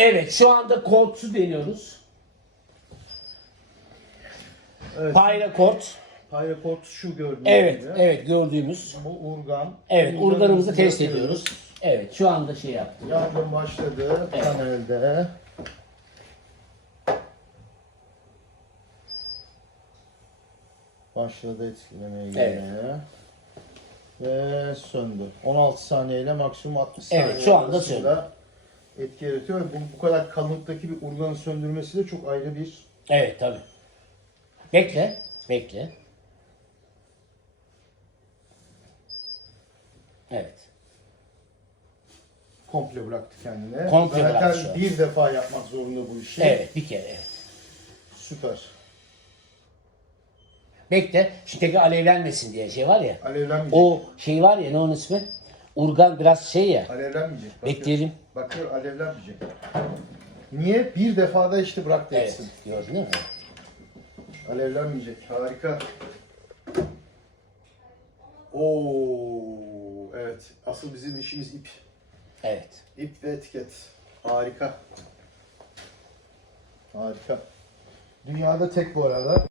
Evet şu anda kortsu deniyoruz. Evet. Pyra kort. Pyroport şu gördüğünüz Evet, gibi. evet gördüğümüz. Bu urgan. Evet, Urganımızı test ediyoruz. Evet, şu anda şey yaptık. Yangın başladı Evet. panelde. Başladı etkilemeye Evet. gene. Ve söndü. 16 saniyeyle maksimum 60 saniye Evet, şu anda arasında etki yaratıyor. Bu, bu kadar kalınlıktaki bir urganı söndürmesi de çok ayrı bir Evet tabi. Bekle, bekle. Evet. komple bıraktı kendine. Komple Zaten bıraktı şu an. bir defa yapmak zorunda bu işi. Evet, bir kere. Evet. Süper. Bekle. Şimdi tekrar alevlenmesin diye şey var ya. Alevlenmeyecek. O şey var ya ne onun ismi? Urgan biraz şey ya. Alevlenmeyecek. Bakıyor. Bekleyelim. Bakıyor alevlenmeyecek. Niye? Bir defada işte bıraktı Evet. hepsini. Gördün mi? Alevlenmeyecek. Harika. Oo, evet. Asıl bizim işimiz ip. Evet. İp ve etiket. Harika. Harika. Dünyada tek bu arada.